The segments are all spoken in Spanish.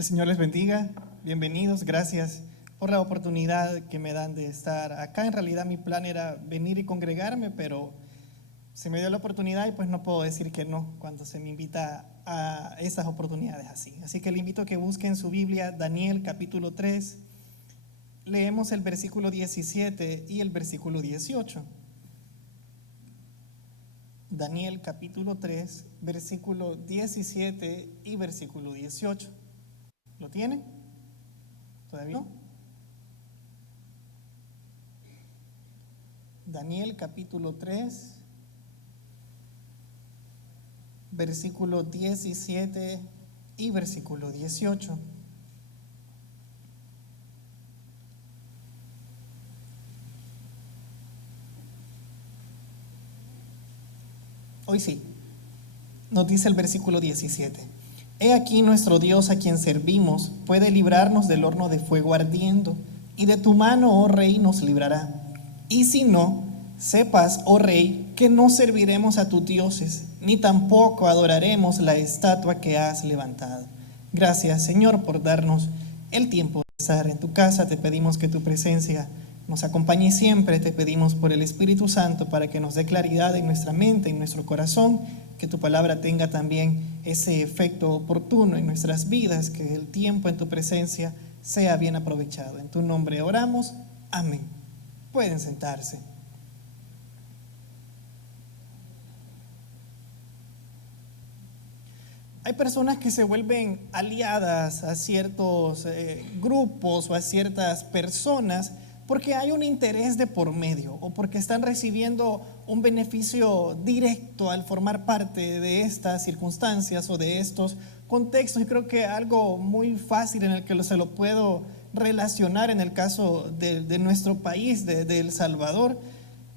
El Señor les bendiga, bienvenidos, gracias por la oportunidad que me dan de estar acá. En realidad mi plan era venir y congregarme, pero se me dio la oportunidad y pues no puedo decir que no cuando se me invita a esas oportunidades así. Así que le invito a que busquen su Biblia, Daniel capítulo 3, leemos el versículo 17 y el versículo 18. Daniel capítulo 3, versículo 17 y versículo 18. ¿Lo tienen? ¿Todavía no? Daniel capítulo 3, versículo 17 y versículo 18. Hoy sí, nos dice el versículo 17. He aquí nuestro Dios a quien servimos puede librarnos del horno de fuego ardiendo, y de tu mano, oh rey, nos librará. Y si no, sepas, oh rey, que no serviremos a tus dioses, ni tampoco adoraremos la estatua que has levantado. Gracias, Señor, por darnos el tiempo de estar en tu casa. Te pedimos que tu presencia nos acompañe siempre. Te pedimos por el Espíritu Santo para que nos dé claridad en nuestra mente, en nuestro corazón, que tu palabra tenga también ese efecto oportuno en nuestras vidas, que el tiempo en tu presencia sea bien aprovechado. En tu nombre oramos. Amén. Pueden sentarse. Hay personas que se vuelven aliadas a ciertos grupos o a ciertas personas porque hay un interés de por medio o porque están recibiendo un beneficio directo al formar parte de estas circunstancias o de estos contextos. Y creo que algo muy fácil en el que se lo puedo relacionar en el caso de nuestro país, de El Salvador,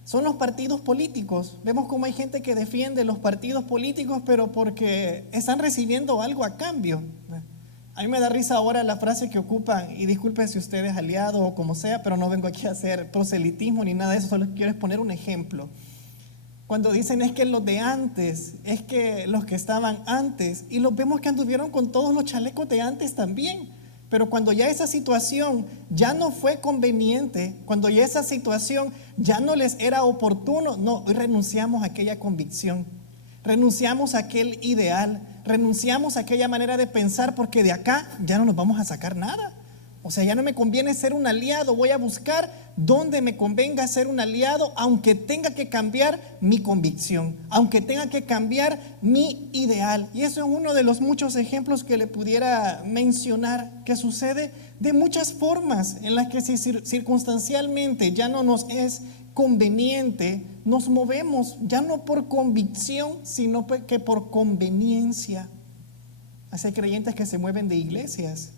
son los partidos políticos. Vemos cómo hay gente que defiende los partidos políticos, pero porque están recibiendo algo a cambio. A mí me da risa ahora la frase que ocupan, y disculpen si usted es aliado o como sea, pero no vengo aquí a hacer proselitismo ni nada de eso, solo quiero exponer un ejemplo. Cuando dicen es que los de antes, es que los que estaban antes, y los vemos que anduvieron con todos los chalecos de antes también. Pero cuando ya esa situación ya no fue conveniente, cuando ya esa situación ya no les era oportuno, no, hoy renunciamos a aquella convicción, renunciamos a aquel ideal, renunciamos a aquella manera de pensar, porque de acá ya no nos vamos a sacar nada. O sea, ya no me conviene ser un aliado, voy a buscar donde me convenga ser un aliado, aunque tenga que cambiar mi convicción, aunque tenga que cambiar mi ideal. Y eso es uno de los muchos ejemplos que le pudiera mencionar, que sucede de muchas formas en las que si circunstancialmente ya no nos es conveniente, nos movemos, ya no por convicción, sino que por conveniencia. Así hay creyentes que se mueven de iglesias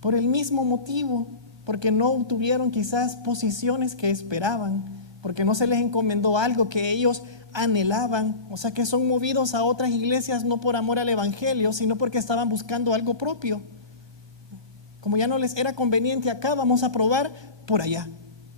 por el mismo motivo, porque no obtuvieron quizás posiciones que esperaban, porque no se les encomendó algo que ellos anhelaban. O sea que son movidos a otras iglesias no por amor al evangelio, sino porque estaban buscando algo propio. Como ya no les era conveniente acá, vamos a probar por allá.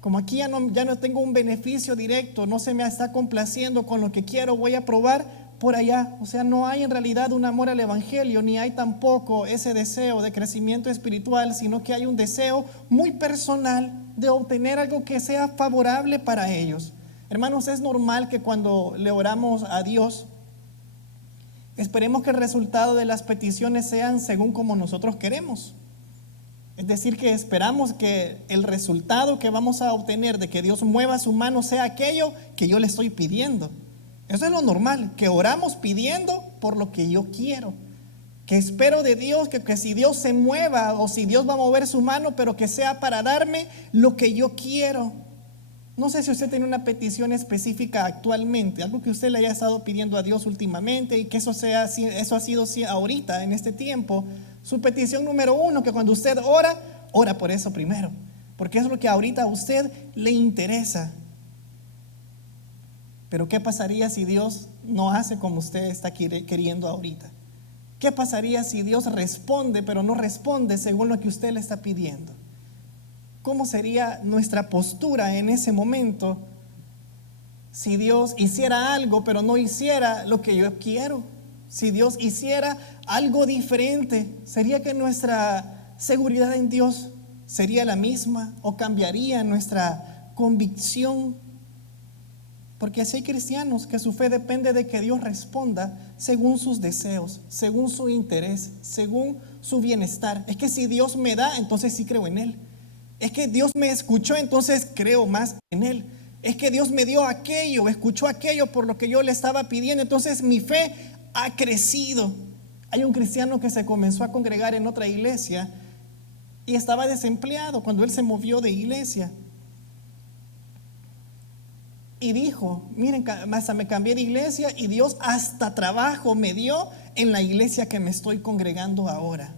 Como aquí ya no tengo un beneficio directo, no se me está complaciendo con lo que quiero, voy a probar por allá. O sea, no hay en realidad un amor al evangelio, ni hay tampoco ese deseo de crecimiento espiritual, sino que hay un deseo muy personal de obtener algo que sea favorable para ellos. Hermanos, es normal que cuando le oramos a Dios, esperemos que el resultado de las peticiones sean según como nosotros queremos. Es decir, que esperamos que el resultado que vamos a obtener de que Dios mueva su mano sea aquello que yo le estoy pidiendo. Eso es lo normal, que oramos pidiendo por lo que yo quiero, que espero de Dios, que si Dios se mueva o si Dios va a mover su mano, pero que sea para darme lo que yo quiero. No sé si usted tiene una petición específica actualmente, algo que usted le haya estado pidiendo a Dios últimamente y que eso ha sido ahorita, en este tiempo, su petición número uno, que cuando usted ora por eso primero, porque es lo que ahorita a usted le interesa. Pero ¿qué pasaría si Dios no hace como usted está queriendo ahorita? ¿Qué pasaría si Dios responde, pero no responde según lo que usted le está pidiendo? ¿Cómo sería nuestra postura en ese momento si Dios hiciera algo, pero no hiciera lo que yo quiero? Si Dios hiciera algo diferente, ¿sería que nuestra seguridad en Dios sería la misma o cambiaría nuestra convicción? Porque así hay cristianos que su fe depende de que Dios responda según sus deseos, según su interés, según su bienestar. Es que si Dios me da, entonces sí creo en Él. Es que Dios me escuchó, entonces creo más en Él. Es que Dios me dio aquello, escuchó aquello por lo que yo le estaba pidiendo, entonces mi fe ha crecido. Hay un cristiano que se comenzó a congregar en otra iglesia y estaba desempleado cuando él se movió de iglesia. Y dijo, miren, hasta me cambié de iglesia y Dios hasta trabajo me dio en la iglesia que me estoy congregando ahora.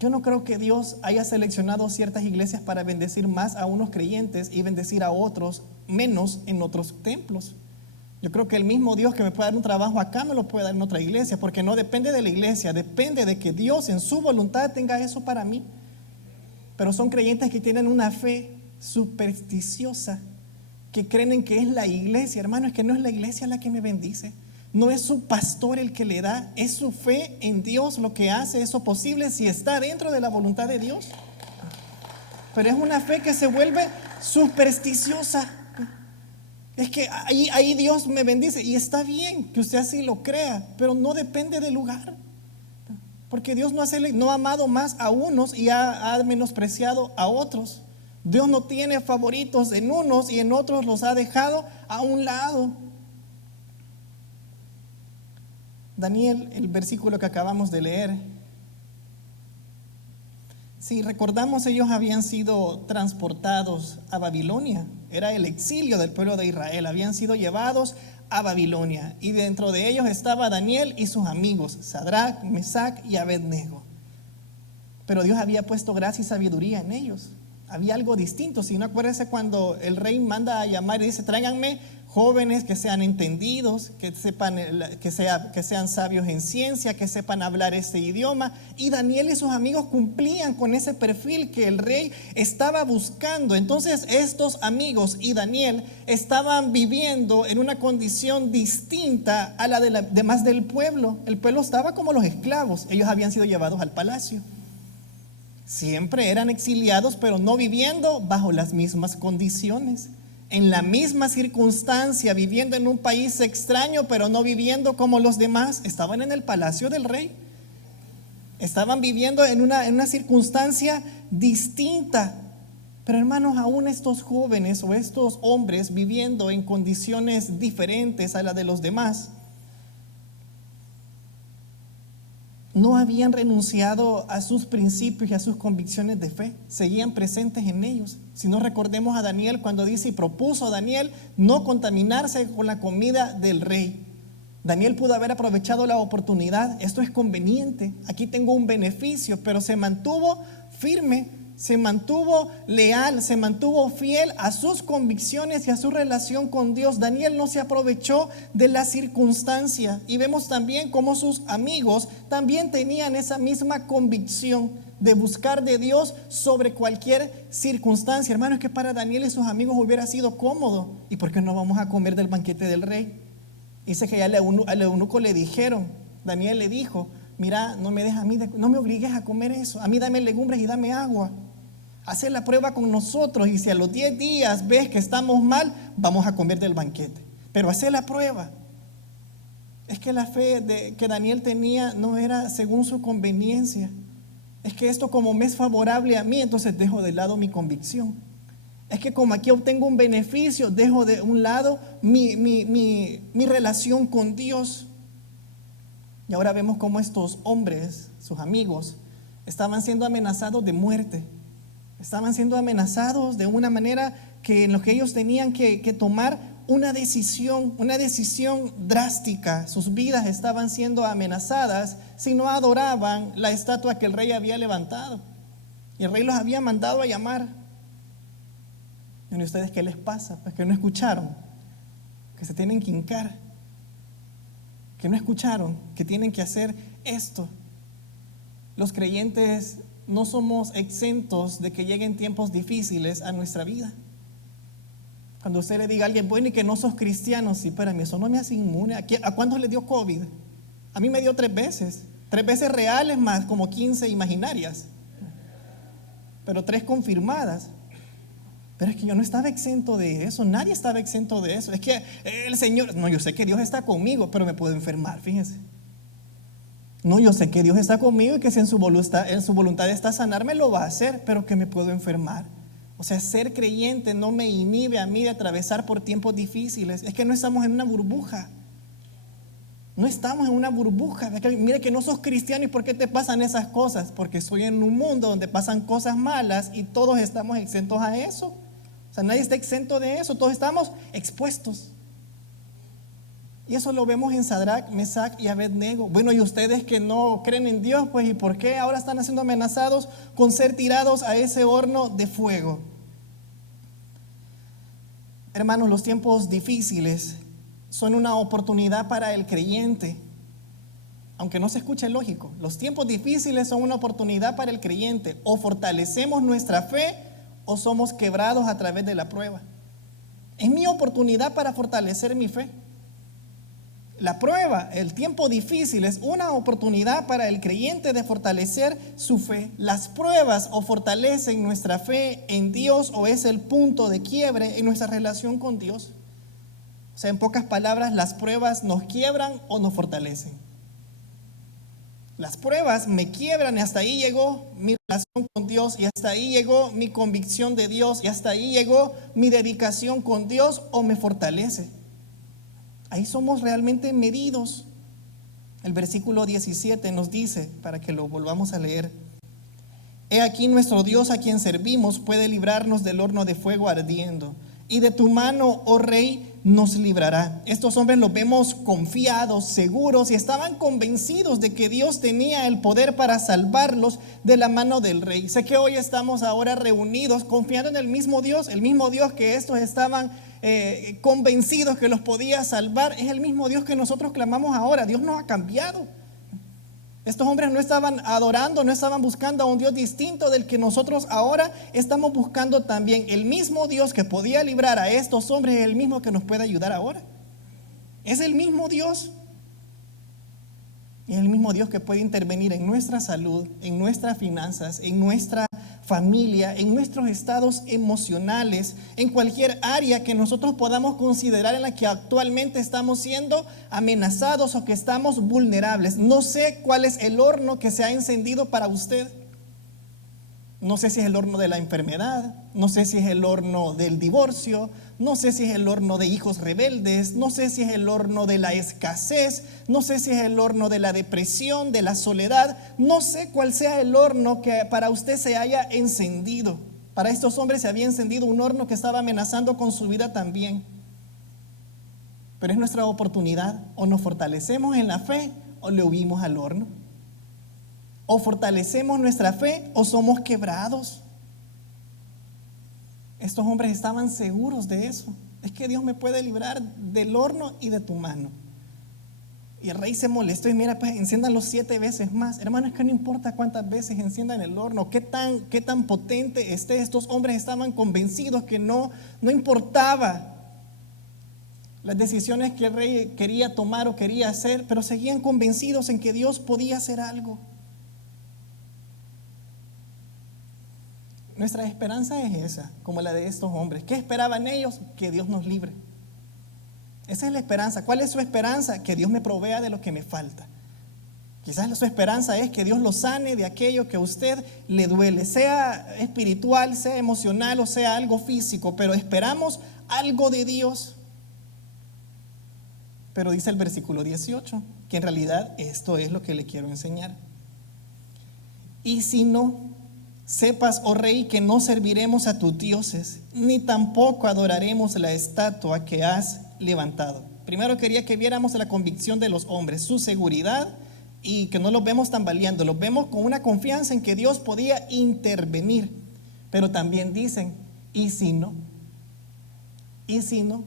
Yo no creo que Dios haya seleccionado ciertas iglesias para bendecir más a unos creyentes y bendecir a otros menos en otros templos. Yo creo que el mismo Dios que me puede dar un trabajo acá me lo puede dar en otra iglesia, porque no depende de la iglesia, depende de que Dios en su voluntad tenga eso para mí. Pero son creyentes que tienen una fe supersticiosa, que creen en que es la iglesia. Hermano, es que no es la iglesia la que me bendice, no es su pastor el que le da, es su fe en Dios lo que hace eso posible si está dentro de la voluntad de Dios. Pero es una fe que se vuelve supersticiosa. Es que ahí Dios me bendice, y está bien que usted así lo crea, pero no depende del lugar, porque Dios no ha amado más a unos y ha menospreciado a otros. Dios no tiene favoritos en unos y en otros los ha dejado a un lado. Daniel, el versículo que acabamos de leer, si recordamos, ellos habían sido transportados a Babilonia. Era el exilio del pueblo de Israel. Habían sido llevados a Babilonia. Y dentro de ellos estaba Daniel y sus amigos, Sadrach, Mesac y Abednego. Pero Dios había puesto gracia y sabiduría en ellos. Había algo distinto. Si no, acuérdense cuando el rey manda a llamar y dice, tráiganme jóvenes que sean entendidos, que sean sabios en ciencia, que sepan hablar ese idioma. Y Daniel y sus amigos cumplían con ese perfil que el rey estaba buscando. Entonces estos amigos y Daniel estaban viviendo en una condición distinta a la de los demás del pueblo. El pueblo estaba como los esclavos. Ellos habían sido llevados al palacio. Siempre eran exiliados, pero no viviendo bajo las mismas condiciones, en la misma circunstancia, viviendo en un país extraño, pero no viviendo como los demás. Estaban en el palacio del rey, estaban viviendo en una circunstancia distinta. Pero hermanos, aún estos jóvenes o estos hombres viviendo en condiciones diferentes a las de los demás, no habían renunciado a sus principios y a sus convicciones de fe, seguían presentes en ellos. Si no, recordemos a Daniel cuando dice, y propuso a Daniel no contaminarse con la comida del rey. Daniel pudo haber aprovechado la oportunidad, esto es conveniente, aquí tengo un beneficio, pero se mantuvo firme, se mantuvo leal, se mantuvo fiel a sus convicciones y a su relación con Dios. Daniel no se aprovechó de la circunstancia, y vemos también cómo sus amigos también tenían esa misma convicción de buscar de Dios sobre cualquier circunstancia. Hermanos, es que para Daniel y sus amigos hubiera sido cómodo. ¿Y por qué no vamos a comer del banquete del rey? Dice que ya al eunuco le dijeron, Daniel le dijo, mira, no me obligues a comer eso, a mí dame legumbres y dame agua. Hacer la prueba con nosotros, y si a los 10 días ves que estamos mal, vamos a comer del banquete. Pero hacer la prueba. Es que la fe que Daniel tenía no era según su conveniencia. Es que esto como me es favorable a mí, entonces dejo de lado mi convicción. Es que como aquí obtengo un beneficio, dejo de un lado mi relación con Dios. Y ahora vemos cómo estos hombres, sus amigos, estaban siendo amenazados de muerte. Estaban siendo amenazados de una manera en lo que ellos tenían que tomar una decisión drástica. Sus vidas estaban siendo amenazadas si no adoraban la estatua que el rey había levantado. Y el rey los había mandado a llamar. ¿Y ustedes qué les pasa? Pues que no escucharon, que se tienen que hincar, que no escucharon, que tienen que hacer esto. Los creyentes no somos exentos de que lleguen tiempos difíciles a nuestra vida. Cuando usted le diga a alguien, bueno, y que no sos cristiano, sí, espérame, eso no me hace inmune. ¿A cuántos le dio COVID? A mí me dio 3 veces reales más como 15 imaginarias, pero 3 confirmadas. Pero es que yo no estaba exento de eso, nadie estaba exento de eso. Es que el Señor, no, yo sé que Dios está conmigo, pero me puedo enfermar, fíjense. No, yo sé que Dios está conmigo y que si en su voluntad está sanarme, lo va a hacer, pero que me puedo enfermar. O sea, ser creyente no me inhibe a mí de atravesar por tiempos difíciles. Es que no estamos en una burbuja. No estamos en una burbuja. Mire que no sos cristiano, ¿y por qué te pasan esas cosas? Porque estoy en un mundo donde pasan cosas malas y todos estamos exentos a eso. O sea, nadie está exento de eso, todos estamos expuestos. Y eso lo vemos en Sadrach, Mesach y Abednego. Bueno, y ustedes que no creen en Dios, pues ¿y por qué ahora están siendo amenazados con ser tirados a ese horno de fuego? Hermanos, los tiempos difíciles son una oportunidad para el creyente. Aunque no se escuche lógico, los tiempos difíciles son una oportunidad para el creyente. O fortalecemos nuestra fe o somos quebrados a través de la prueba. Es mi oportunidad para fortalecer mi fe. La prueba, el tiempo difícil es una oportunidad para el creyente de fortalecer su fe. Las pruebas o fortalecen nuestra fe en Dios o es el punto de quiebre en nuestra relación con Dios. O sea, en pocas palabras, las pruebas nos quiebran o nos fortalecen. Las pruebas me quiebran y hasta ahí llegó mi relación con Dios y hasta ahí llegó mi convicción de Dios y hasta ahí llegó mi dedicación con Dios o me fortalece. Ahí somos realmente medidos. El versículo 17 nos dice, para que lo volvamos a leer: He aquí nuestro Dios a quien servimos puede librarnos del horno de fuego ardiendo, y de tu mano, oh rey, nos librará. Estos hombres los vemos confiados, seguros, y estaban convencidos de que Dios tenía el poder para salvarlos de la mano del rey. Sé que hoy estamos ahora reunidos confiando en el mismo Dios que estos estaban convencidos que los podía salvar. Es el mismo Dios que nosotros clamamos ahora. Dios no ha cambiado. Estos hombres no estaban adorando, no estaban buscando a un Dios distinto del que nosotros ahora estamos buscando también. El mismo Dios que podía librar a estos hombres es el mismo que nos puede ayudar ahora. Es el mismo Dios. Es el mismo Dios que puede intervenir en nuestra salud, en nuestras finanzas, en nuestra familia, en nuestros estados emocionales, en cualquier área que nosotros podamos considerar en la que actualmente estamos siendo amenazados o que estamos vulnerables. No sé cuál es el horno que se ha encendido para usted. No sé si es el horno de la enfermedad, no sé si es el horno del divorcio, no sé si es el horno de hijos rebeldes, no sé si es el horno de la escasez, no sé si es el horno de la depresión, de la soledad. No sé cuál sea el horno que para usted se haya encendido. Para estos hombres se había encendido un horno que estaba amenazando con su vida también. Pero es nuestra oportunidad: o nos fortalecemos en la fe o le huimos al horno. O fortalecemos nuestra fe o somos quebrados. Estos hombres estaban seguros de eso. Es que Dios me puede librar del horno y de tu mano. Y el rey se molestó y mira, pues enciéndanlo 7 veces más. Hermano, es que no importa cuántas veces enciendan el horno, qué tan potente esté. Estos hombres estaban convencidos que no importaba las decisiones que el rey quería tomar o quería hacer, pero seguían convencidos en que Dios podía hacer algo. Nuestra esperanza es esa, como la de estos hombres. ¿Qué esperaban ellos? Que Dios nos libre. Esa es la esperanza. ¿Cuál es su esperanza? Que Dios me provea de lo que me falta. Quizás su esperanza es que Dios lo sane de aquello que a usted le duele, sea espiritual, sea emocional o sea algo físico, pero esperamos algo de Dios. Pero dice el versículo 18, que en realidad esto es lo que le quiero enseñar. Y si no, sepas, oh rey, que no serviremos a tus dioses, ni tampoco adoraremos la estatua que has levantado. Primero quería que viéramos la convicción de los hombres, su seguridad, y que no los vemos tambaleando, los vemos con una confianza en que Dios podía intervenir. Pero también dicen, ¿y si no? ¿Y si no?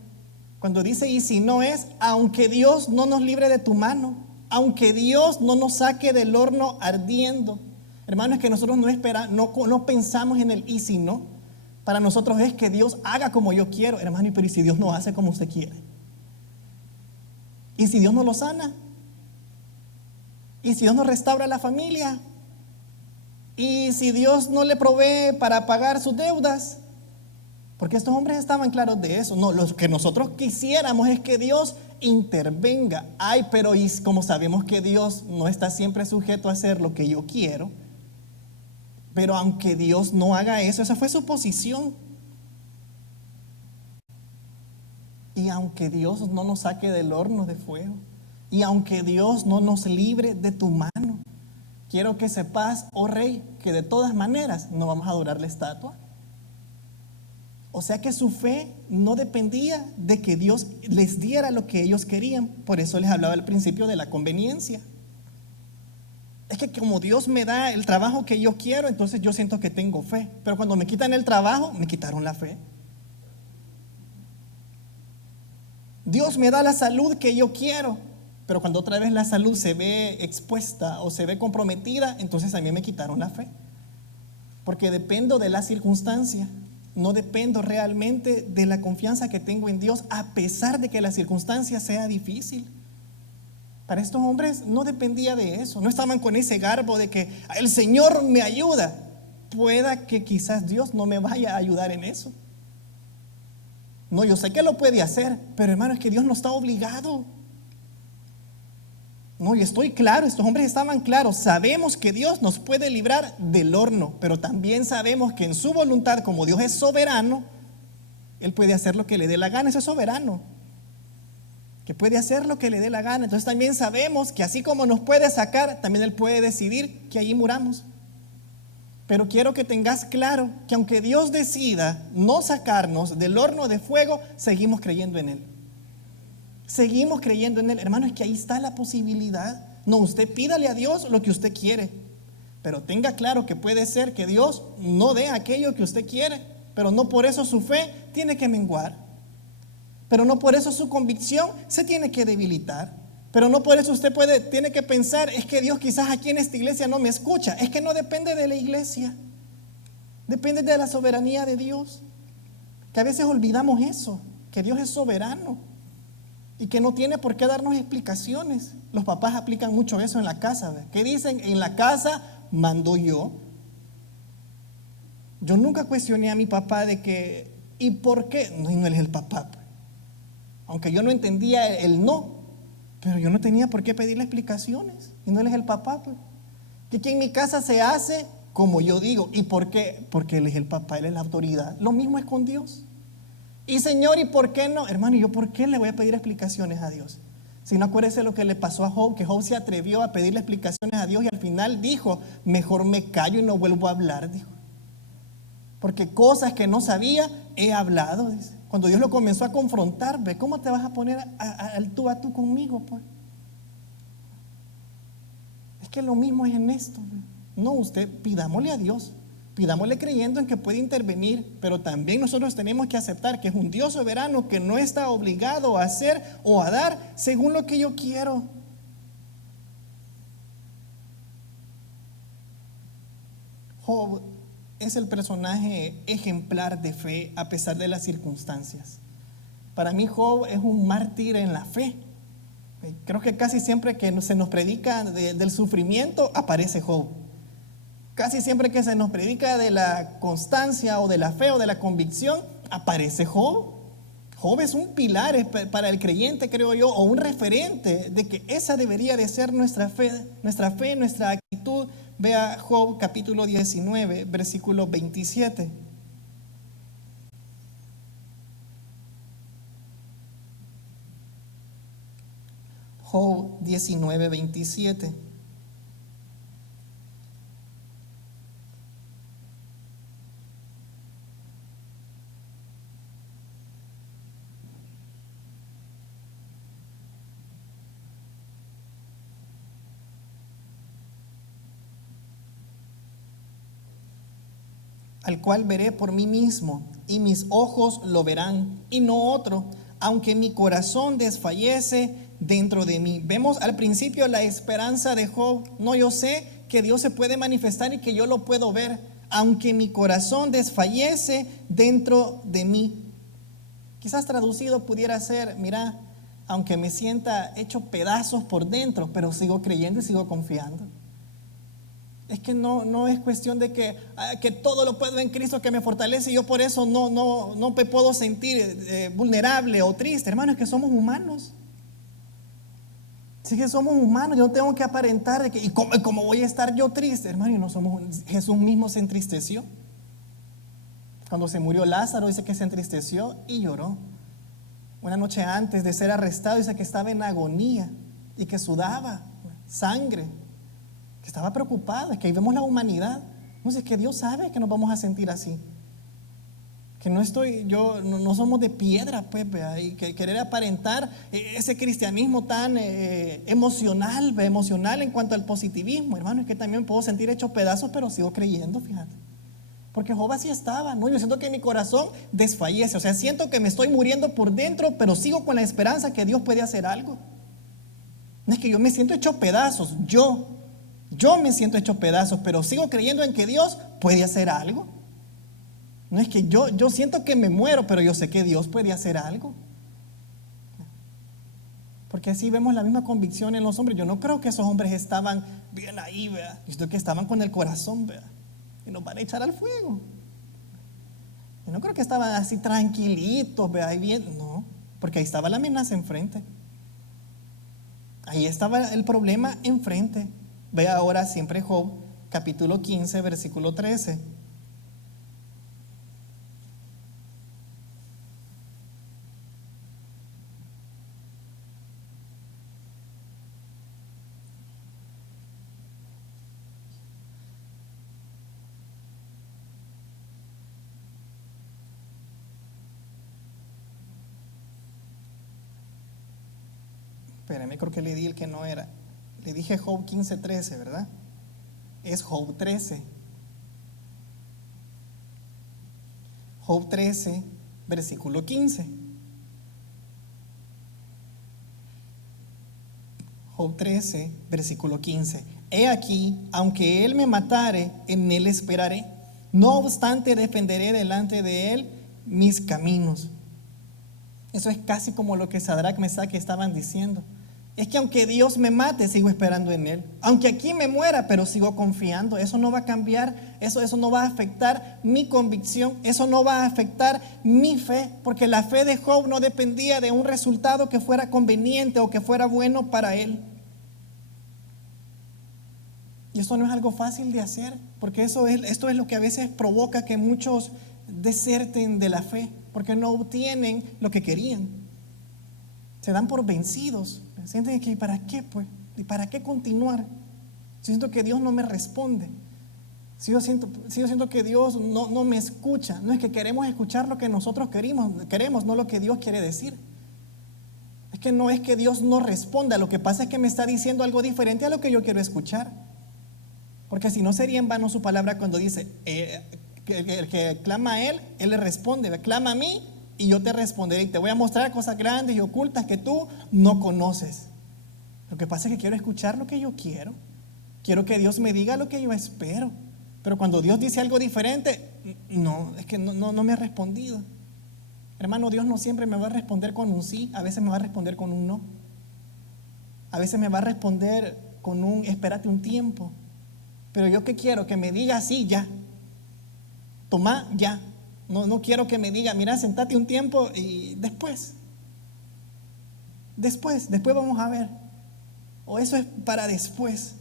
Cuando dice y si no es, aunque Dios no nos libre de tu mano, aunque Dios no nos saque del horno ardiendo. Hermanos, es que nosotros no pensamos en el y si no. Para nosotros es que Dios haga como yo quiero. Hermano, pero ¿y si Dios no hace como usted quiere? ¿Y si Dios no lo sana? ¿Y si Dios no restaura la familia? ¿Y si Dios no le provee para pagar sus deudas? Porque estos hombres estaban claros de eso. No, lo que nosotros quisiéramos es que Dios intervenga. Ay, pero y como sabemos que Dios no está siempre sujeto a hacer lo que yo quiero, pero aunque Dios no haga eso, esa fue su posición. Y aunque Dios no nos saque del horno de fuego, y aunque Dios no nos libre de tu mano, quiero que sepas, oh rey, que de todas maneras no vamos a adorar la estatua. O sea que su fe no dependía de que Dios les diera lo que ellos querían. Por eso les hablaba al principio de la conveniencia. Es que como Dios me da el trabajo que yo quiero, entonces yo siento que tengo fe. Pero cuando me quitan el trabajo, me quitaron la fe. Dios me da la salud que yo quiero, pero cuando otra vez la salud se ve expuesta o se ve comprometida, entonces a mí me quitaron la fe. Porque dependo de la circunstancia, no dependo realmente de la confianza que tengo en Dios, a pesar de que la circunstancia sea difícil. Para estos hombres no dependía de eso, no estaban con ese garbo de que el Señor me ayuda. Pueda que quizás Dios no me vaya a ayudar en eso. No, yo sé que lo puede hacer, pero hermano, es que Dios no está obligado. No, y estoy claro, estos hombres estaban claros. Sabemos que Dios nos puede librar del horno, pero también sabemos que en su voluntad, como Dios es soberano, Él puede hacer lo que le dé la gana. Eso es soberano, que puede hacer lo que le dé la gana. Entonces también sabemos que así como nos puede sacar, también Él puede decidir que allí muramos. Pero quiero que tengas claro que aunque Dios decida no sacarnos del horno de fuego, seguimos creyendo en Él. Seguimos creyendo en Él. Hermano, es que ahí está la posibilidad. No, usted pídale a Dios lo que usted quiere, pero tenga claro que puede ser que Dios no dé aquello que usted quiere, pero no por eso su fe tiene que menguar, pero no por eso su convicción se tiene que debilitar. Pero no por eso usted tiene que pensar, es que Dios quizás aquí en esta iglesia no me escucha. Es que no depende de la iglesia, depende de la soberanía de Dios. Que a veces olvidamos eso, que Dios es soberano y que no tiene por qué darnos explicaciones. Los papás aplican mucho eso en la casa, ¿ve? ¿Qué dicen? En la casa mando yo. Yo nunca cuestioné a mi papá de que, ¿y por qué? No, y no él es el papá. Aunque yo no entendía el no, pero yo no tenía por qué pedirle explicaciones. Y no él es el papá, pues. Que aquí en mi casa se hace como yo digo. ¿Y por qué? Porque Él es el papá, Él es la autoridad. Lo mismo es con Dios. Y Señor, ¿y por qué no? Hermano, ¿y yo por qué le voy a pedir explicaciones a Dios? Si no, acuérdese lo que le pasó a Job, que Job se atrevió a pedirle explicaciones a Dios y al final dijo, mejor me callo y no vuelvo a hablar, dijo. Porque cosas que no sabía, he hablado, dice. Cuando Dios lo comenzó a confrontar, ve, ¿cómo te vas a poner al tú a tú conmigo, pues? Es que lo mismo es en esto, ve. No, usted pidámosle a Dios, pidámosle creyendo en que puede intervenir, pero también nosotros tenemos que aceptar que es un Dios soberano que no está obligado a hacer o a dar según lo que yo quiero. Job es el personaje ejemplar de fe a pesar de las circunstancias. Para mí Job es un mártir en la fe. Creo que casi siempre que se nos predica del sufrimiento aparece Job. Casi siempre que se nos predica de la constancia o de la fe o de la convicción aparece Job. Job es un pilar para el creyente, creo yo, o un referente de que esa debería de ser nuestra fe, nuestra actitud. Vea Job capítulo 19, versículo 27. Job 19, 27. Al cual veré por mí mismo, y mis ojos lo verán, y no otro, aunque mi corazón desfallece dentro de mí. Vemos al principio la esperanza de Job. No, yo sé que Dios se puede manifestar y que yo lo puedo ver, aunque mi corazón desfallece dentro de mí. Quizás traducido pudiera ser, mira, aunque me sienta hecho pedazos por dentro, pero sigo creyendo y sigo confiando. Es que no es cuestión de que todo lo puedo en Cristo que me fortalece y yo por eso no me puedo sentir vulnerable o triste. Hermano, es que somos humanos. Sí que somos humanos, yo no tengo que aparentar de que, ¿y cómo voy a estar yo triste? Hermano, no somos, Jesús mismo se entristeció. Cuando se murió Lázaro, dice que se entristeció y lloró. Una noche antes de ser arrestado, dice que estaba en agonía y que sudaba sangre, que estaba preocupado. Es que ahí vemos la humanidad. Entonces, que Dios sabe que nos vamos a sentir así. Que no somos de piedra, pues, ¿vea? Y que querer aparentar ese cristianismo tan emocional en cuanto al positivismo, hermano, es que también puedo sentir hecho pedazos, pero sigo creyendo, fíjate. Porque Job así estaba, ¿no? Yo siento que mi corazón desfallece, o sea, siento que me estoy muriendo por dentro, pero sigo con la esperanza que Dios puede hacer algo. No es que yo me siento hecho pedazos, yo me siento hecho pedazos, pero sigo creyendo en que Dios puede hacer algo. No es que yo siento que me muero, pero yo sé que Dios puede hacer algo. Porque así vemos la misma convicción en los hombres. Yo no creo que esos hombres estaban bien ahí, ¿vea? Yo creo que estaban con el corazón, ¿vea? Y nos van a echar al fuego. Yo no creo que estaban así tranquilitos, ¿vea? Ahí bien, no, porque ahí estaba la amenaza enfrente. Ahí estaba el problema enfrente. Vea ahora siempre Job, capítulo 15, versículo 13. Espérame, creo que le di el que no era. Le dije Job 15, 13, ¿verdad? Es Job 13. Job 13, versículo 15. Job 13, versículo 15. He aquí, aunque él me matare, en él esperaré. No obstante, defenderé delante de él mis caminos. Eso es casi como lo que Sadrach, Mesach estaban diciendo. Es que aunque Dios me mate, sigo esperando en Él. Aunque aquí me muera, pero sigo confiando. Eso no va a cambiar, eso no va a afectar mi convicción, eso no va a afectar mi fe, porque la fe de Job no dependía de un resultado que fuera conveniente o que fuera bueno para él. Y esto no es algo fácil de hacer, porque esto es lo que a veces provoca que muchos deserten de la fe, porque no obtienen lo que querían. Se dan por vencidos. Sienten que ¿para qué, pues? ¿Y para qué continuar? Siento que Dios no me responde. Sigo siento que Dios no me escucha. No es que queremos escuchar lo que nosotros queremos, no lo que Dios quiere decir. Es que no es que Dios no responda, lo que pasa es que me está diciendo algo diferente a lo que yo quiero escuchar. Porque si no sería en vano su palabra cuando dice, el que clama a Él le responde, clama a mí y yo te responderé y te voy a mostrar cosas grandes y ocultas que tú no conoces. Lo que pasa es que quiero escuchar lo que yo quiero. Quiero que Dios me diga lo que yo espero. Pero cuando Dios dice algo diferente, es que no me ha respondido. Hermano, Dios no siempre me va a responder con un sí, a veces me va a responder con un no. A veces me va a responder con un espérate un tiempo. Pero yo ¿qué quiero? Que me diga sí, ya. Toma, ya. No quiero que me diga, mira, sentate un tiempo y después vamos a ver. O eso es para después.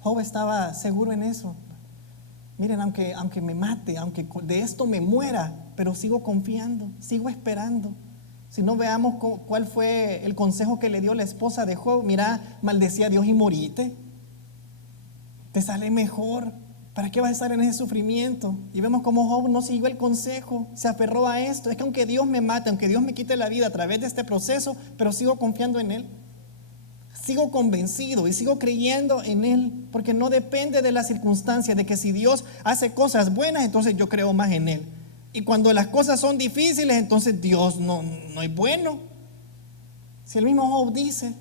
Job estaba seguro en eso. Miren, aunque me mate, aunque de esto me muera, pero sigo confiando, sigo esperando. Si no, veamos cuál fue el consejo que le dio la esposa de Job. Mira, maldecía a Dios y morite. Te sale mejor. ¿Para qué vas a estar en ese sufrimiento? Y vemos cómo Job no siguió el consejo, se aferró a esto. Es que aunque Dios me mate, aunque Dios me quite la vida a través de este proceso, pero sigo confiando en Él. Sigo convencido y sigo creyendo en Él, porque no depende de las circunstancias, de que si Dios hace cosas buenas, entonces yo creo más en Él. Y cuando las cosas son difíciles, entonces Dios no es bueno. Si el mismo Job dice,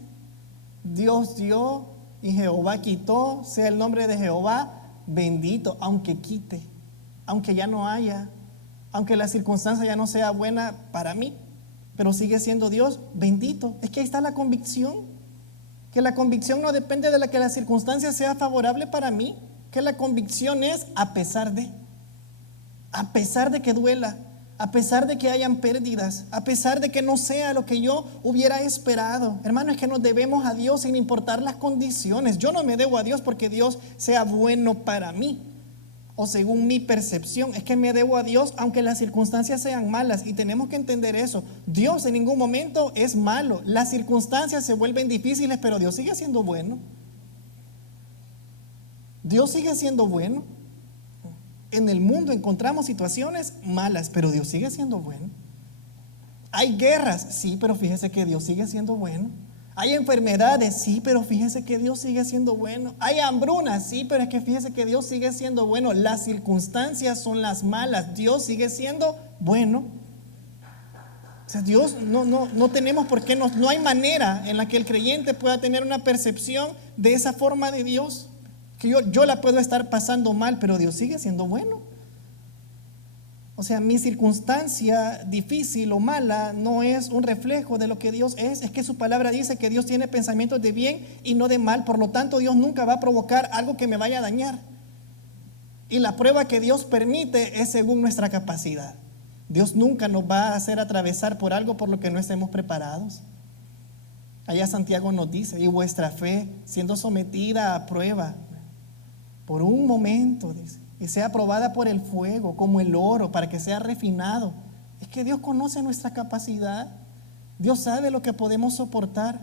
Dios dio y Jehová quitó, sea el nombre de Jehová bendito, aunque quite, aunque ya no haya, aunque la circunstancia ya no sea buena para mí, pero sigue siendo Dios, bendito. Es que ahí está la convicción, que la convicción no depende de que la circunstancia sea favorable para mí, que la convicción es a pesar de que duela, a pesar de que hayan pérdidas, a pesar de que no sea lo que yo hubiera esperado. Hermano, es que nos debemos a Dios sin importar las condiciones. Yo no me debo a Dios porque Dios sea bueno para mí o según mi percepción. Es que me debo a Dios aunque las circunstancias sean malas, y tenemos que entender eso. Dios en ningún momento es malo. Las circunstancias se vuelven difíciles, pero Dios sigue siendo bueno. Dios sigue siendo bueno. En el mundo encontramos situaciones malas, pero Dios sigue siendo bueno. Hay guerras, sí, pero fíjese que Dios sigue siendo bueno. Hay enfermedades, sí, pero fíjese que Dios sigue siendo bueno. Hay hambrunas, sí, pero es que fíjese que Dios sigue siendo bueno. Las circunstancias son las malas, Dios sigue siendo bueno. O sea, Dios no tenemos por qué, no hay manera en la que el creyente pueda tener una percepción de esa forma de Dios. Que yo la puedo estar pasando mal, pero Dios sigue siendo bueno. O sea, mi circunstancia difícil o mala no es un reflejo de lo que Dios es. Es que su palabra dice que Dios tiene pensamientos de bien y no de mal. Por lo tanto, Dios nunca va a provocar algo que me vaya a dañar. Y la prueba que Dios permite es según nuestra capacidad. Dios nunca nos va a hacer atravesar por algo por lo que no estemos preparados. Allá Santiago nos dice: y vuestra fe, siendo sometida a prueba por un momento, dice, y sea probada por el fuego, como el oro, para que sea refinado. Es que Dios conoce nuestra capacidad. Dios sabe lo que podemos soportar.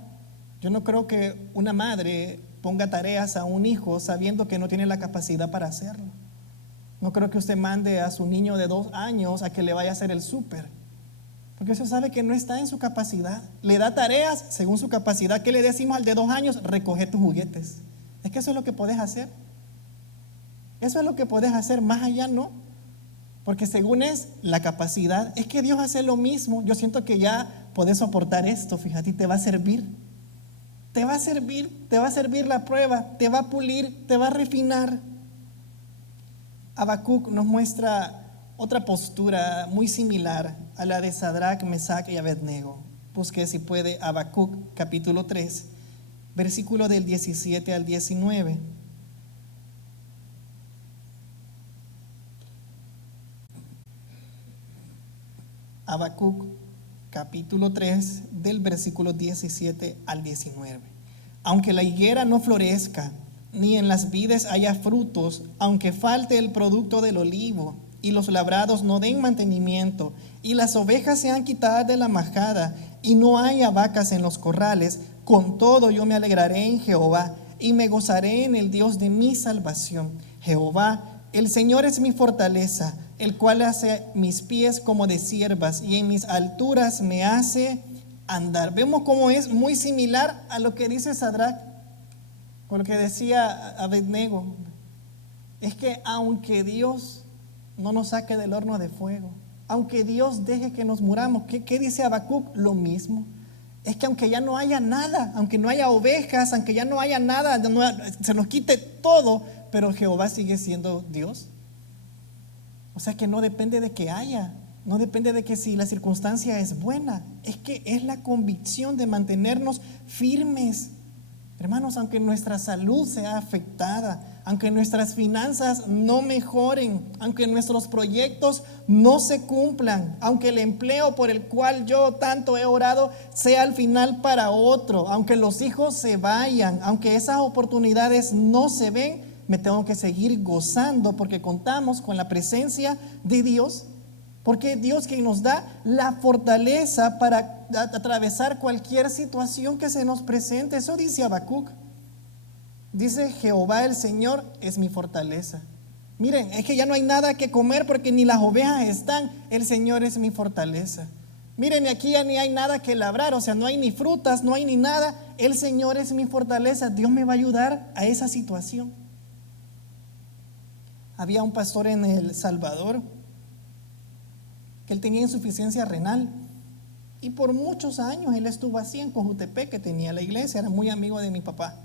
Yo no creo que una madre ponga tareas a un hijo sabiendo que no tiene la capacidad para hacerlo. No creo que usted mande a su niño de 2 años a que le vaya a hacer el súper, porque usted sabe que no está en su capacidad. Le da tareas según su capacidad. ¿Qué le decimos al de 2 años? Recoge tus juguetes. Es que eso es lo que puedes hacer. Eso es lo que puedes hacer, más allá no, porque según es la capacidad. Es que Dios hace lo mismo. Yo siento que ya puedes soportar esto, fíjate, y te va a servir. Te va a servir la prueba, te va a pulir, te va a refinar. Habacuc nos muestra otra postura muy similar a la de Sadrach, Mesach y Abednego. Busque si puede Habacuc capítulo 3, versículo del 17 al 19. Habacuc capítulo 3 del versículo 17 al 19. Aunque la higuera no florezca, ni en las vides haya frutos, aunque falte el producto del olivo, y los labrados no den mantenimiento, y las ovejas sean quitadas de la majada, y no haya vacas en los corrales, con todo yo me alegraré en Jehová, y me gozaré en el Dios de mi salvación. Jehová, el Señor es mi fortaleza, el cual hace mis pies como de ciervas, y en mis alturas me hace andar. Vemos cómo es muy similar a lo que dice Sadrach, con lo que decía Abednego. Es que aunque Dios no nos saque del horno de fuego, aunque Dios deje que nos muramos, ¿qué dice Habacuc? Lo mismo. Es que aunque ya no haya nada, aunque no haya ovejas, aunque ya no haya nada, se nos quite todo, pero Jehová sigue siendo Dios. O sea que no depende de que haya, no depende de que si la circunstancia es buena, es que es la convicción de mantenernos firmes. Hermanos, aunque nuestra salud sea afectada, aunque nuestras finanzas no mejoren, aunque nuestros proyectos no se cumplan, aunque el empleo por el cual yo tanto he orado sea al final para otro, aunque los hijos se vayan, aunque esas oportunidades no se ven, me tengo que seguir gozando porque contamos con la presencia de Dios, porque es Dios quien nos da la fortaleza para atravesar cualquier situación que se nos presente. Eso dice Habacuc. Dice: Jehová el Señor es mi fortaleza. Miren, es que ya no hay nada que comer porque ni las ovejas están. El Señor es mi fortaleza. Miren, aquí ya ni hay nada que labrar, o sea, no hay ni frutas, no hay ni nada. El Señor es mi fortaleza. Dios me va a ayudar a esa situación. Había un pastor en El Salvador que él tenía insuficiencia renal, y por muchos años él estuvo así en Cojutepec, que tenía la iglesia, era muy amigo de mi papá.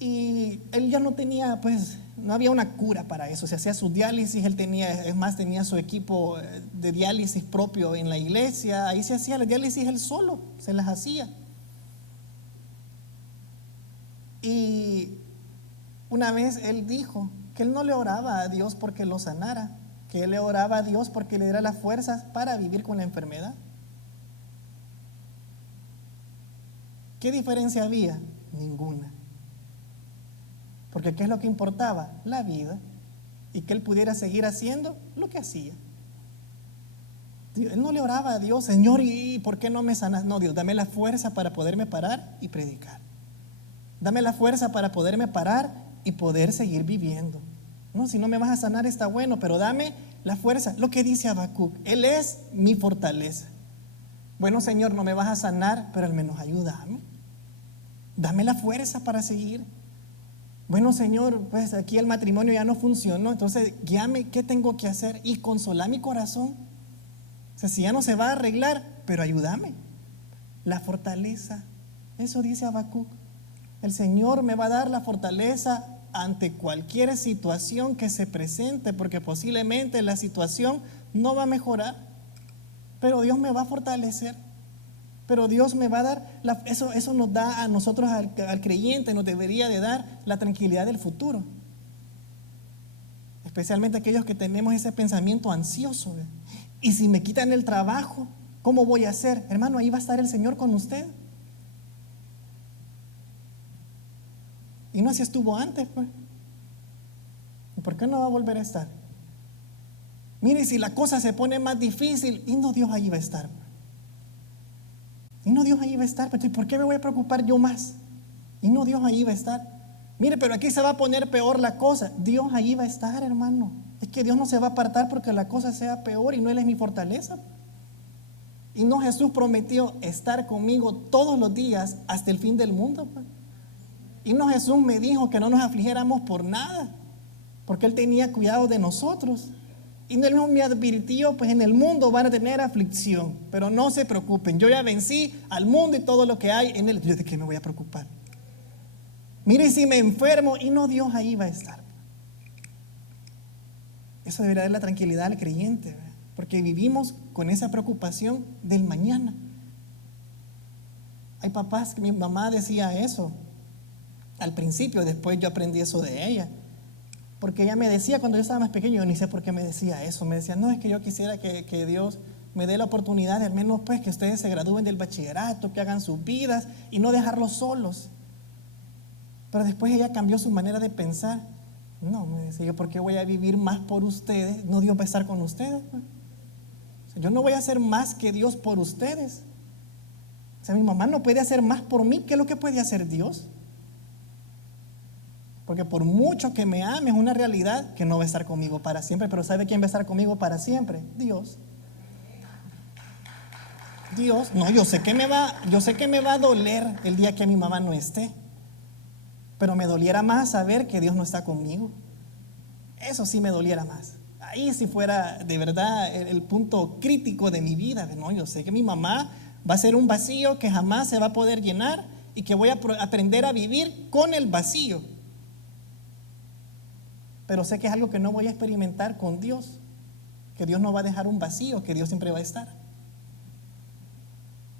Y él ya no tenía no había una cura para eso. Se hacía su diálisis, él tenía, es más, tenía su equipo de diálisis propio en la iglesia. Ahí se hacía la diálisis él solo, se las hacía. Y una vez él dijo que él no le oraba a Dios porque lo sanara, que él le oraba a Dios porque le diera las fuerzas para vivir con la enfermedad. ¿Qué diferencia había? Ninguna. Porque ¿qué es lo que importaba? La vida. Y que él pudiera seguir haciendo lo que hacía. Él no le oraba a Dios, Señor, ¿y por qué no me sanas? No, Dios, dame la fuerza para poderme parar y predicar. Dame la fuerza para poderme parar y poder seguir viviendo. No, si no me vas a sanar está bueno, pero dame la fuerza. Lo que dice Habacuc, Él es mi fortaleza. Bueno, Señor, no me vas a sanar, pero al menos ayúdame. Dame la fuerza para seguir. Bueno, Señor, pues aquí el matrimonio ya no funcionó, entonces guíame, ¿qué tengo que hacer? Y consola mi corazón. O sea, si ya no se va a arreglar, pero ayúdame. La fortaleza, eso dice Habacuc. El Señor me va a dar la fortaleza ante cualquier situación que se presente, porque posiblemente la situación no va a mejorar, pero Dios me va a fortalecer. Pero Dios me va a dar, eso nos da a nosotros, al creyente, nos debería de dar la tranquilidad del futuro. Especialmente aquellos que tenemos ese pensamiento ansioso. Y si me quitan el trabajo, ¿cómo voy a hacer? Hermano, ahí va a estar el Señor con usted. Y no así estuvo antes, pues. ¿Y por qué no va a volver a estar? Mire, si la cosa se pone más difícil, y no, Dios ahí va a estar. Y no, Dios ahí va a estar. Pero ¿por qué me voy a preocupar yo más? Y no, Dios ahí va a estar. Mire, pero aquí se va a poner peor la cosa. Dios ahí va a estar, hermano. Es que Dios no se va a apartar porque la cosa sea peor y no Él es mi fortaleza. Y no, Jesús prometió estar conmigo todos los días hasta el fin del mundo, pues. Y no, Jesús me dijo que no nos afligiéramos por nada, porque Él tenía cuidado de nosotros. Y Él me advirtió, pues en el mundo van a tener aflicción, pero no se preocupen, yo ya vencí al mundo y todo lo que hay en él. ¿Yo de qué me voy a preocupar? Mire, si me enfermo, y no, Dios ahí va a estar. Eso debería dar la tranquilidad al creyente, ¿verdad? Porque vivimos con esa preocupación del mañana. Hay papás que mi mamá decía eso al principio, después yo aprendí eso de ella. Porque ella me decía cuando yo estaba más pequeño, yo ni sé por qué me decía eso. Me decía, no, es que yo quisiera que Dios me dé la oportunidad de al menos pues que ustedes se gradúen del bachillerato, que hagan sus vidas y no dejarlos solos. Pero después ella cambió su manera de pensar. No, me decía yo, ¿por qué voy a vivir más por ustedes? No, Dios va a estar con ustedes, pues. O sea, yo no voy a hacer más que Dios por ustedes. O sea, mi mamá no puede hacer más por mí. ¿Qué es lo que puede hacer Dios? Porque por mucho que me ame, es una realidad que no va a estar conmigo para siempre. Pero ¿sabe quién va a estar conmigo para siempre? Dios. Dios. No, yo sé que me va a doler el día que mi mamá no esté. Pero me doliera más saber que Dios no está conmigo. Eso sí me doliera más. Ahí si fuera de verdad el punto crítico de mi vida. No, yo sé que mi mamá va a ser un vacío que jamás se va a poder llenar y que voy a aprender a vivir con el vacío. Pero sé que es algo que no voy a experimentar con Dios, que Dios no va a dejar un vacío, que Dios siempre va a estar.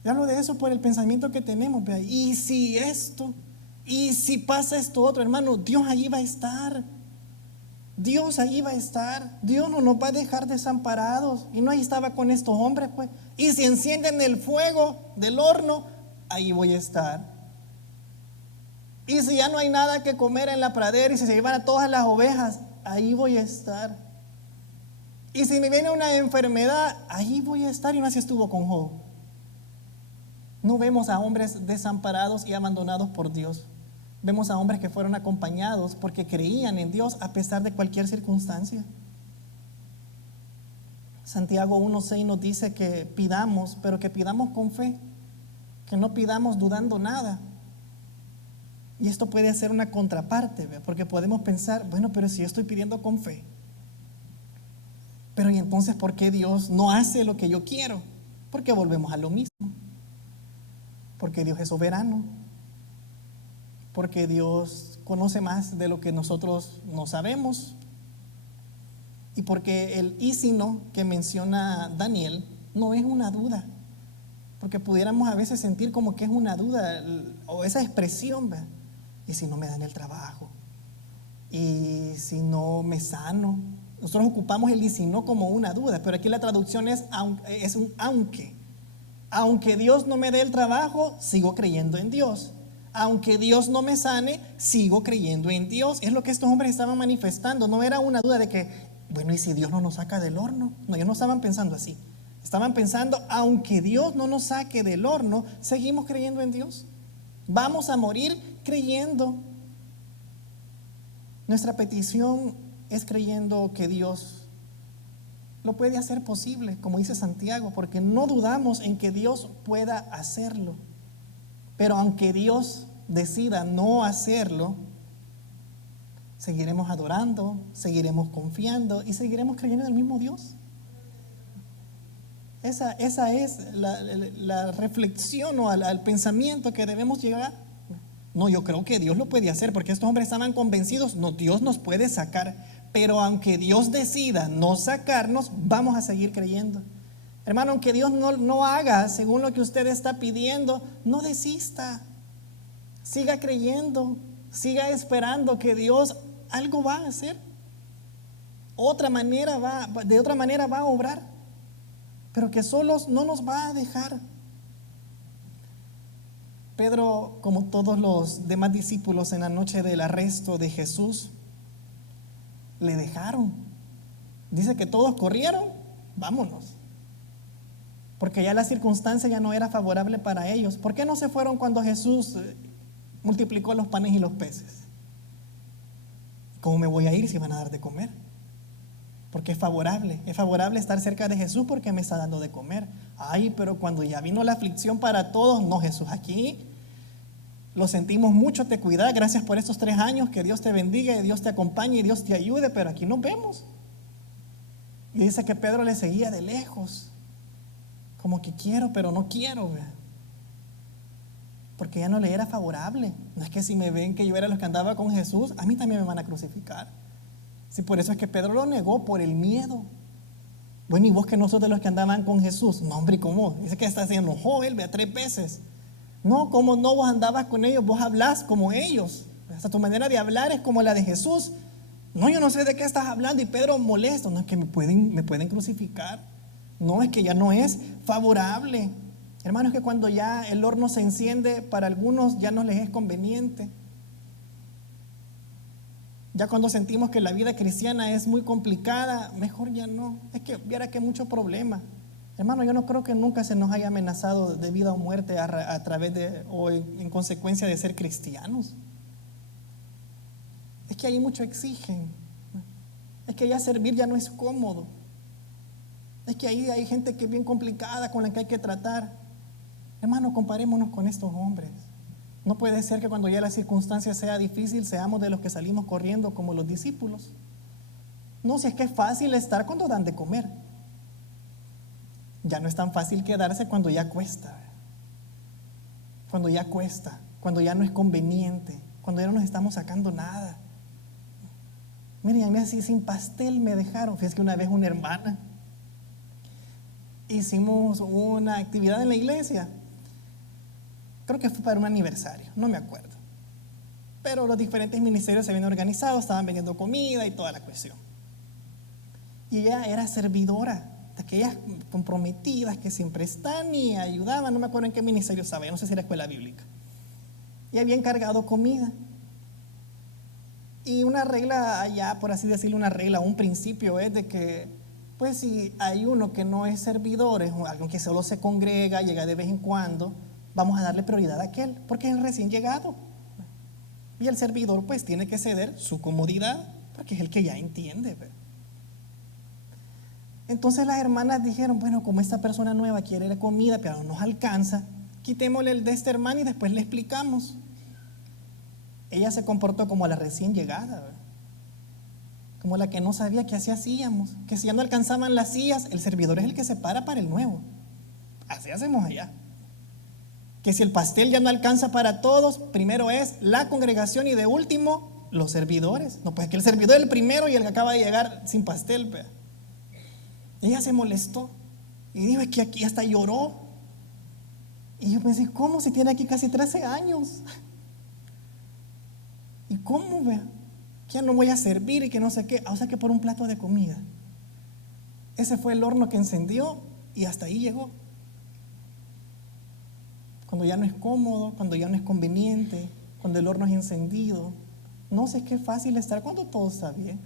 Yo hablo de eso por el pensamiento que tenemos. ¿Vea? Y si esto, y si pasa esto otro, hermano, Dios ahí va a estar. Dios ahí va a estar. Dios no nos va a dejar desamparados. Y no ahí estaba con estos hombres, pues. Y si encienden el fuego del horno, ahí voy a estar. Y si ya no hay nada que comer en la pradera y si se llevan a todas las ovejas, ahí voy a estar. Y si me viene una enfermedad, ahí voy a estar. Y no así estuvo con Job. No vemos a hombres desamparados y abandonados por Dios. Vemos a hombres que fueron acompañados porque creían en Dios a pesar de cualquier circunstancia. Santiago 1:6 nos dice que pidamos, pero que pidamos con fe, que no pidamos dudando nada. Y esto puede ser una contraparte, ¿ve? Porque podemos pensar, bueno, pero si yo estoy pidiendo con fe, pero ¿y entonces por qué Dios no hace lo que yo quiero? Porque volvemos a lo mismo. Porque Dios es soberano. Porque Dios conoce más de lo que nosotros no sabemos. Y porque el y si no que menciona Daniel no es una duda, porque pudiéramos a veces sentir como que es una duda, o esa expresión, ¿verdad? Y si no me dan el trabajo, y si no me sano. Nosotros ocupamos el y si no como una duda, pero aquí la traducción es un aunque. Aunque Dios no me dé el trabajo, sigo creyendo en Dios. Aunque Dios no me sane, sigo creyendo en Dios. Es lo que estos hombres estaban manifestando. No era una duda de que, bueno, ¿y si Dios no nos saca del horno? No, ellos no estaban pensando así. Estaban pensando, aunque Dios no nos saque del horno, seguimos creyendo en Dios. Vamos a morir creyendo. Nuestra petición es creyendo que Dios lo puede hacer posible, como dice Santiago, porque no dudamos en que Dios pueda hacerlo. Pero aunque Dios decida no hacerlo, seguiremos adorando, seguiremos confiando y seguiremos creyendo en el mismo Dios. Esa es la reflexión o al pensamiento que debemos llegar. No, yo creo que Dios lo puede hacer, porque estos hombres estaban convencidos, no, Dios nos puede sacar, pero aunque Dios decida no sacarnos, vamos a seguir creyendo. Hermano, aunque Dios no haga según lo que usted está pidiendo, no desista. Siga creyendo, siga esperando que Dios algo va a hacer. De otra manera va a obrar, pero que solos no nos va a dejar. Pedro, como todos los demás discípulos en la noche del arresto de Jesús, le dejaron. Dice que todos corrieron, vámonos. Porque ya la circunstancia ya no era favorable para ellos. ¿Por qué no se fueron cuando Jesús multiplicó los panes y los peces? ¿Cómo me voy a ir si van a dar de comer? Porque es favorable estar cerca de Jesús porque me está dando de comer. Ay, pero cuando ya vino la aflicción para todos, no, Jesús, aquí lo sentimos mucho, te cuida, gracias por estos 3 años, que Dios te bendiga, y Dios te acompañe y Dios te ayude, pero aquí nos vemos. Y dice que Pedro le seguía de lejos, como que quiero, pero no quiero, ¿verdad? Porque ya no le era favorable. No es que si me ven que yo era los que andaba con Jesús, a mí también me van a crucificar. Sí, por eso es que Pedro lo negó, por el miedo. Bueno, y vos que no sos de los que andaban con Jesús. No, hombre, ¿cómo? Dice que hasta se enojó él, vea, 3 veces. No, ¿cómo no? Vos andabas con ellos, vos hablás como ellos. Hasta tu manera de hablar es como la de Jesús. No, yo no sé de qué estás hablando. Y Pedro molesto. No, es que me pueden crucificar. No, es que ya no es favorable. Hermanos, que cuando ya el horno se enciende, para algunos ya no les es conveniente. Ya cuando sentimos que la vida cristiana es muy complicada, mejor ya no. Es que viera que hay mucho problema. Hermano, yo no creo que nunca se nos haya amenazado de vida o muerte a través de o en consecuencia de ser cristianos. Es que ahí mucho exigen. Es que ya servir ya no es cómodo. Es que ahí hay gente que es bien complicada con la que hay que tratar. Hermano, comparémonos con estos hombres. No puede ser que cuando ya la circunstancia sea difícil seamos de los que salimos corriendo como los discípulos. No, si es que es fácil estar cuando dan de comer. Ya no es tan fácil quedarse cuando ya cuesta. Cuando ya cuesta, cuando ya no es conveniente, cuando ya no nos estamos sacando nada. Miren, a mí así sin pastel me dejaron. Fíjense que una vez una hermana hicimos una actividad en la iglesia. Creo que fue para un aniversario, no me acuerdo. Pero los diferentes ministerios se habían organizado, estaban vendiendo comida y toda la cuestión. Y ella era servidora, de aquellas comprometidas que siempre están y ayudaban, no me acuerdo en qué ministerio estaba, no sé si era escuela bíblica. Y había encargado comida. Y una regla allá, por así decirlo, una regla, un principio es de que, pues si hay uno que no es servidor, es alguien que solo se congrega, llega de vez en cuando, vamos a darle prioridad a aquel, porque es el recién llegado. Y el servidor pues tiene que ceder su comodidad, porque es el que ya entiende. Entonces las hermanas dijeron, bueno, como esta persona nueva quiere la comida, pero no nos alcanza, quitémosle el de esta hermana y después le explicamos. Ella se comportó como la recién llegada, ¿verdad? Como la que no sabía que así hacíamos, que si ya no alcanzaban las sillas, el servidor es el que se para el nuevo. Así hacemos allá. que si el pastel ya no alcanza para todos, primero es la congregación y de último los servidores. No, pues que el servidor es el primero y el que acaba de llegar sin pastel. Pues. Ella se molestó y dijo, es que aquí hasta lloró. Y yo pensé, ¿cómo si tiene aquí casi 13 años? ¿Y cómo, vea? Que ya no voy a servir y que no sé qué. O sea que por un plato de comida. Ese fue el horno que encendió y hasta ahí llegó. Cuando ya no es cómodo, cuando ya no es conveniente, cuando el horno es encendido. No sé qué fácil estar cuando todo está bien.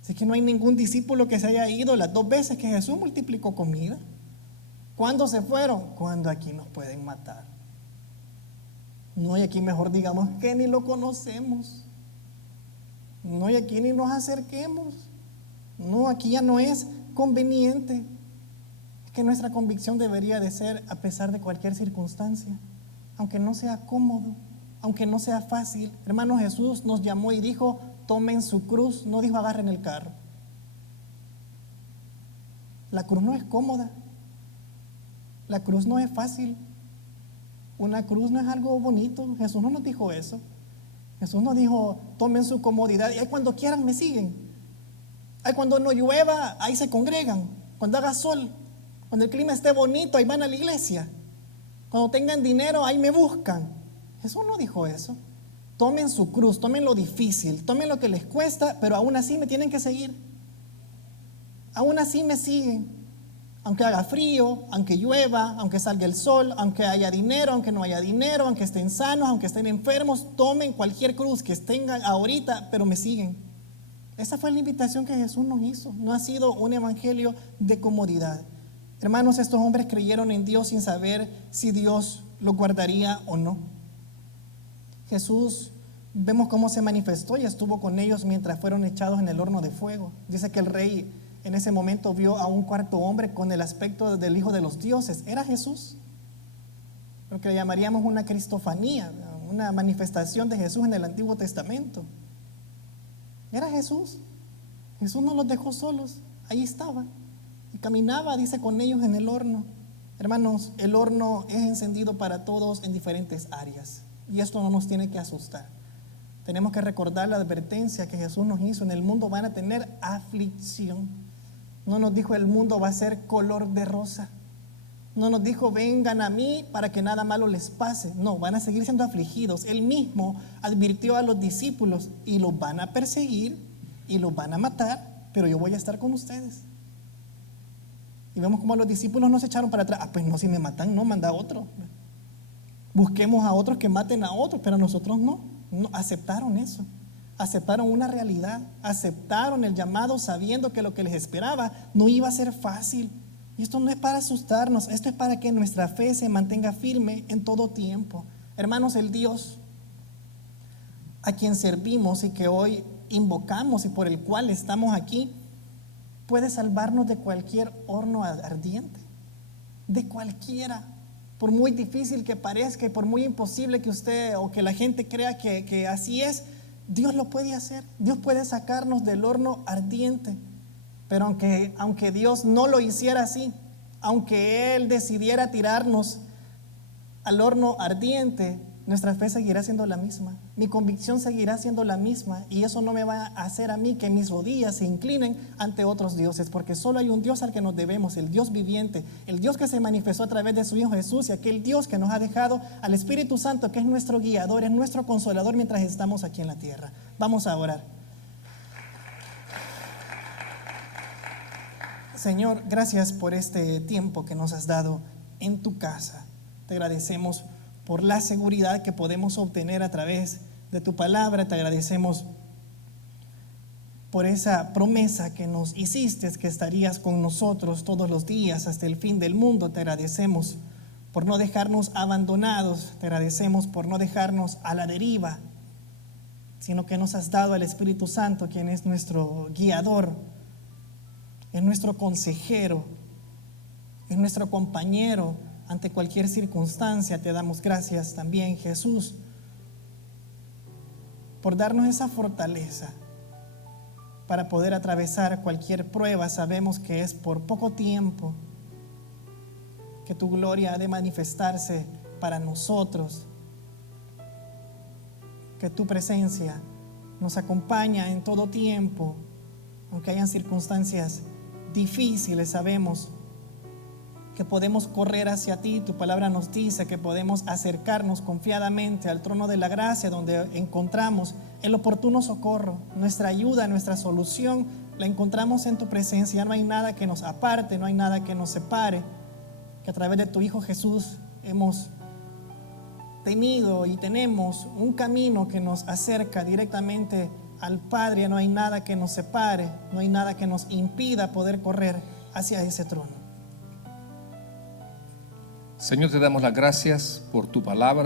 Si es que no hay ningún discípulo que se haya ido las 2 veces que Jesús multiplicó comida. ¿Cuándo se fueron? Cuando aquí nos pueden matar. No, y aquí mejor digamos que ni lo conocemos. No, y aquí ni nos acerquemos. No, aquí ya no es conveniente. Es que nuestra convicción debería de ser a pesar de cualquier circunstancia, aunque no sea cómodo, aunque no sea fácil. Hermano, Jesús nos llamó y dijo, tomen su cruz, no dijo agarren el carro. La cruz no es cómoda, la cruz no es fácil, una cruz no es algo bonito. Jesús no nos dijo eso. Jesús nos dijo, tomen su comodidad y ahí cuando quieran me siguen. Ahí cuando no llueva, ahí se congregan. Cuando haga sol, cuando el clima esté bonito, ahí van a la iglesia. Cuando tengan dinero, ahí me buscan. Jesús no dijo eso. Tomen su cruz, tomen lo difícil, tomen lo que les cuesta, pero aún así me tienen que seguir. Aún así me siguen. Aunque haga frío, aunque llueva, aunque salga el sol, aunque haya dinero, aunque no haya dinero, aunque estén sanos, aunque estén enfermos, tomen cualquier cruz que tengan ahorita, pero me siguen. Esa fue la invitación que Jesús nos hizo. No ha sido un evangelio de comodidad. Hermanos, estos hombres creyeron en Dios sin saber si Dios los guardaría o no. Jesús, vemos cómo se manifestó y estuvo con ellos mientras fueron echados en el horno de fuego. Dice que el rey en ese momento vio a un cuarto hombre con el aspecto del Hijo de los dioses. Era Jesús. Lo que llamaríamos una cristofanía, una manifestación de Jesús en el Antiguo Testamento. Era Jesús. Jesús no los dejó solos. Ahí estaba. Y caminaba, dice, con ellos en el horno. Hermanos, el horno es encendido para todos en diferentes áreas. Y esto no nos tiene que asustar. Tenemos que recordar la advertencia que Jesús nos hizo. En el mundo van a tener aflicción. No nos dijo el mundo va a ser color de rosa. No nos dijo vengan a mí para que nada malo les pase. No, van a seguir siendo afligidos. Él mismo advirtió a los discípulos y los van a perseguir y los van a matar, pero yo voy a estar con ustedes. Y vemos cómo los discípulos no se echaron para atrás. Pues no, si me matan, no, manda a otro. Busquemos a otros que maten a otros, pero nosotros no aceptaron eso. Aceptaron una realidad, aceptaron el llamado sabiendo que lo que les esperaba no iba a ser fácil. Y esto no es para asustarnos, esto es para que nuestra fe se mantenga firme en todo tiempo. Hermanos, el Dios a quien servimos y que hoy invocamos y por el cual estamos aquí, puede salvarnos de cualquier horno ardiente, de cualquiera. Por muy difícil que parezca y por muy imposible que usted o que la gente crea que así es, Dios lo puede hacer. Dios puede sacarnos del horno ardiente. Pero aunque Dios no lo hiciera así, aunque Él decidiera tirarnos al horno ardiente, nuestra fe seguirá siendo la misma. Mi convicción seguirá siendo la misma. Y eso no me va a hacer a mí que mis rodillas se inclinen ante otros dioses, porque solo hay un Dios al que nos debemos, el Dios viviente, el Dios que se manifestó a través de su Hijo Jesús, y aquel Dios que nos ha dejado al Espíritu Santo, que es nuestro guiador, es nuestro consolador mientras estamos aquí en la tierra. Vamos a orar. Señor, gracias por este tiempo que nos has dado en tu casa. Te agradecemos por la seguridad que podemos obtener a través de tu palabra. Te agradecemos por esa promesa que nos hiciste, que estarías con nosotros todos los días hasta el fin del mundo. Te agradecemos por no dejarnos abandonados. Te agradecemos por no dejarnos a la deriva, sino que nos has dado al Espíritu Santo, quien es nuestro guiador, es nuestro consejero, es nuestro compañero ante cualquier circunstancia. Te damos gracias también, Jesús, por darnos esa fortaleza para poder atravesar cualquier prueba. Sabemos que es por poco tiempo, que tu gloria ha de manifestarse para para nosotros, que tu presencia nos acompaña en todo tiempo, aunque hayan circunstancias difíciles. Sabemos que podemos correr hacia ti. Tu palabra nos dice que podemos acercarnos confiadamente al trono de la gracia, donde encontramos el oportuno socorro. Nuestra ayuda, nuestra solución la encontramos en tu presencia. No hay nada que nos aparte, no hay nada que nos separe, que a través de tu Hijo Jesús hemos tenido y tenemos un camino que nos acerca directamente al Padre. No hay nada que nos separe, no hay nada que nos impida poder correr hacia ese trono. Señor, te damos las gracias por tu palabra.